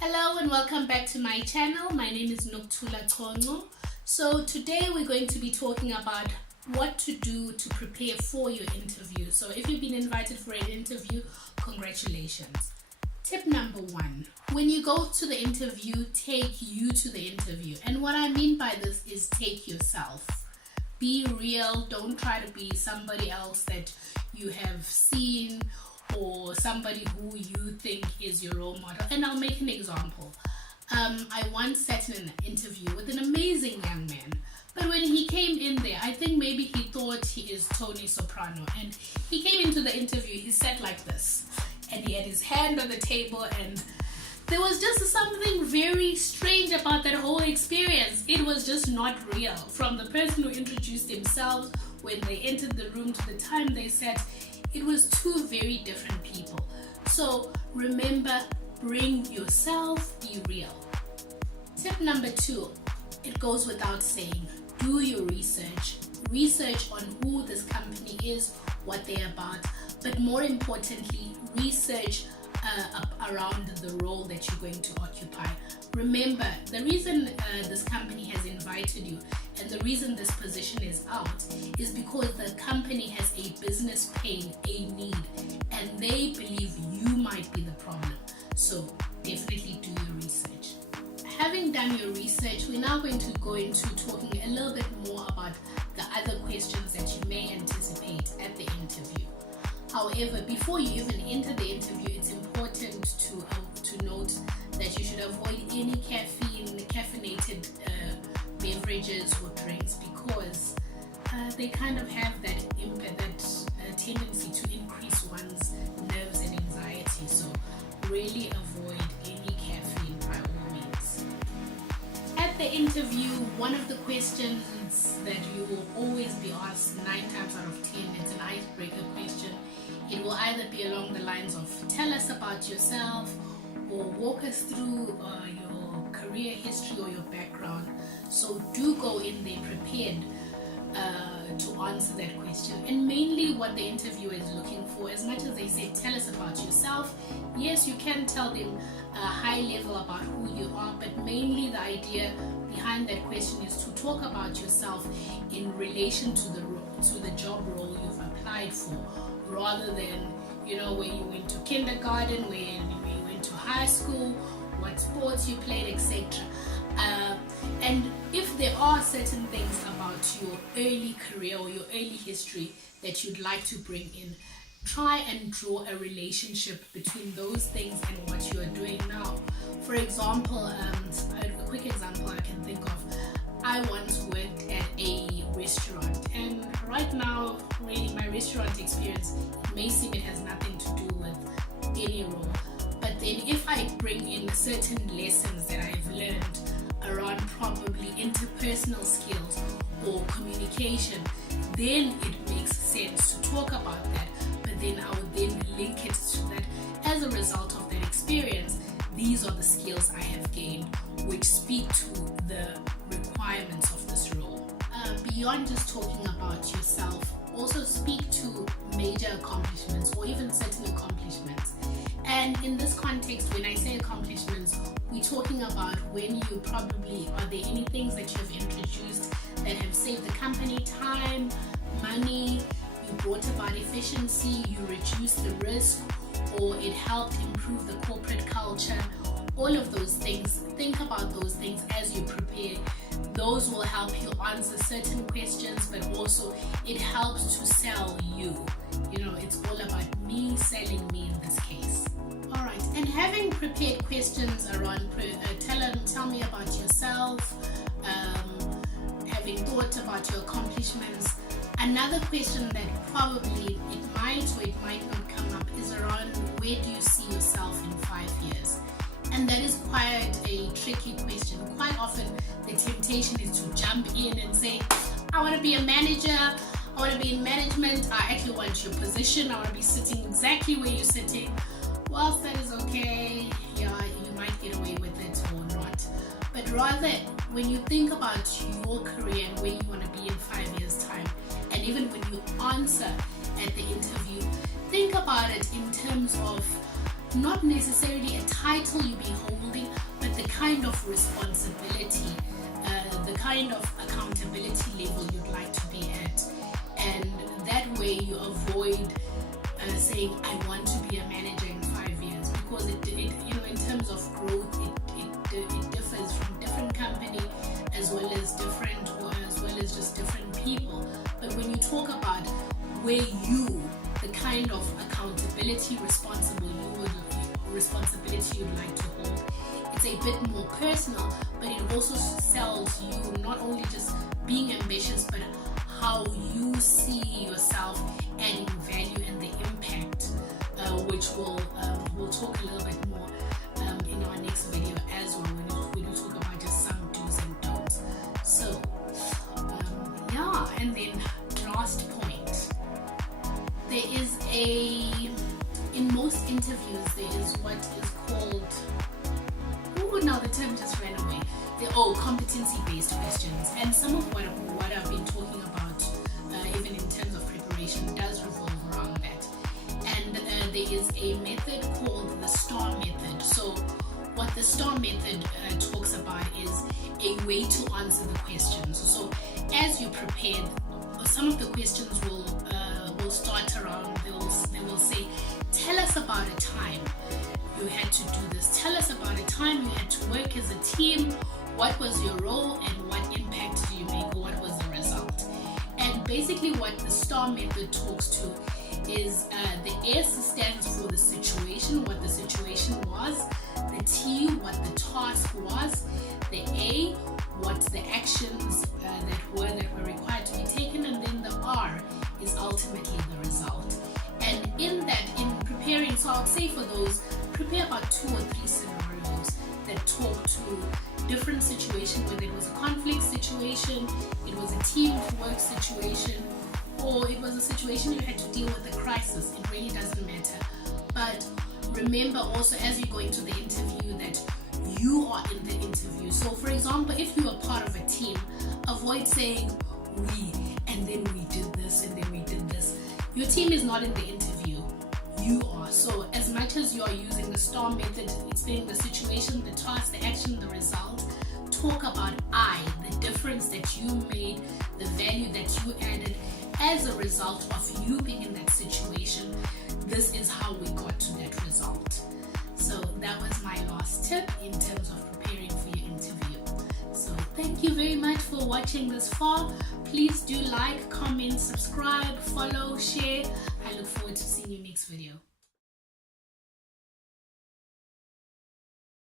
Hello and welcome back to my channel. My name is Nokx. So today we're going to be talking about what to do to prepare for your interview. So if you've been invited for an interview, congratulations. Tip number 1, when you go to the interview, take you to the interview. And what I mean by this is take yourself. Be real. Don't try to be somebody else that you have seen or somebody who you think is your role model. And I'll make an example. I once sat in an interview with an amazing young man, but when he came in there, I think maybe he thought he is Tony Soprano, and he came into the interview, he sat like this, and he had his hand on the table, and there was just something very strange about that whole experience. It was just not real. From the person who introduced themselves when they entered the room to the time they sat, it was two very different people. So remember, bring yourself, be real. Tip number 2, it goes without saying, do your research. Research on who this company is, what they're about, but more importantly, research around the role that you're going to occupy. Remember, the reason this company has invited you and the reason this position is out is because the company has a business pain, a need, and they believe you might be the problem. So definitely do your research. Having done your research, we're now going to go into talking a little bit more about the other questions that you may anticipate at the interview. However, before you even enter the interview, it's important to note that you should avoid any caffeinated beverages or drinks because they kind of have that tendency to increase one's nerves and anxiety. So really avoid any caffeine by all means. At the interview, one of the questions that you will always be asked 9 times out of 10, it's an icebreaker question. It will either be along the lines of tell us about yourself or walk us through your career history or your background. So do go in there prepared to answer that question. And mainly what the interviewer is looking for, as much as they say tell us about yourself, yes, you can tell them a high level about who you are, but mainly the idea behind that question is to talk about yourself in relation to the job role you've applied for, rather than where you went to kindergarten, where you went to high school, what sports you played, etc. And if there are certain things about your early career or your early history that you'd like to bring in, try and draw a relationship between those things and what you are doing now. For example, a quick example I can think of, I once worked at a restaurant, and right now really my restaurant experience, it may seem it has nothing to do with any role, but then if I bring in certain lessons that I've learned around probably interpersonal skills or communication, then it makes sense to talk about that. But then I would then link it to that. As a result of that experience, these are the skills I have gained which speak to the requirements of this role. Beyond just talking about yourself, also speak to major accomplishments or even certain accomplishments. And in this context, when I say accomplishments, we're talking about when you are there any things that you have introduced that have saved the company time, money, you brought about efficiency, you reduced the risk, or it helped improve the corporate culture. All of those things, think about those things as you prepare. Those will help you answer certain questions, but also it helps to sell you. It's all about me selling me in this case. Alright, and having prepared questions around tell me about yourself, having thought about your accomplishments, another question that probably it might or it might not come up is around where do you see yourself in 5 years? And that is quite a tricky question. Quite often the temptation is to jump in and say, I want to be a manager, I want to be in management, I actually want your position, I want to be sitting exactly where you're sitting. Whilst that is okay, yeah, you might get away with it or not. But rather, when you think about your career and where you want to be in 5 years' time, and even when you answer at the interview, think about it in terms of not necessarily a title you be holding, kind of responsibility, the kind of accountability level you'd like to be at, and that way you avoid saying I want to be a manager in 5 years, because it in terms of growth it differs from different company as well as just different people. But when you talk about where the kind of accountability responsibility you'd like to hold, it's a bit more personal, but it also sells you not only just being ambitious, but how you see yourself adding value and the impact, which we'll talk a little bit more in our next video as well, when we talk about just some do's and don'ts. So and then last point, there is in most interviews there is what is called, now the term just ran away, competency-based questions, and some of what I've been talking about even in terms of preparation does revolve around that. And there is a method called the STAR method. So what the STAR method talks about is a way to answer the questions. So as you prepare, some of the questions will start around, they will say, tell us about a time you had to do this. Tell us about a time you had to work as a team. What was your role and what impact did you make, or what was the result? And basically what the STAR method talks to is the S stands for the situation, what the situation was, the T, what the task was, the A, what the actions that were required to be taken, and then the R is ultimately the result. And in preparing, so I would say for those, prepare about 2 or 3 scenarios that talk to different situations, whether it was a conflict situation, it was a team work situation, or it was a situation you had to deal with a crisis. It really doesn't matter. But remember also, as you go into the interview, that you are in the interview. So for example, if you are part of a team, avoid saying we, and then we did this, and then we did this. Your team is not in the interview, you are. So as much as you are using the STAR method, explaining the situation, the task, the action, the result, talk about the difference that you made, the value that you added as a result of you being in that situation. This is how we got to that result. So that was my last tip in terms of preparing for your interview. So thank you very much for watching this far. Please do like, comment, subscribe, follow, share. I look forward to seeing you next video.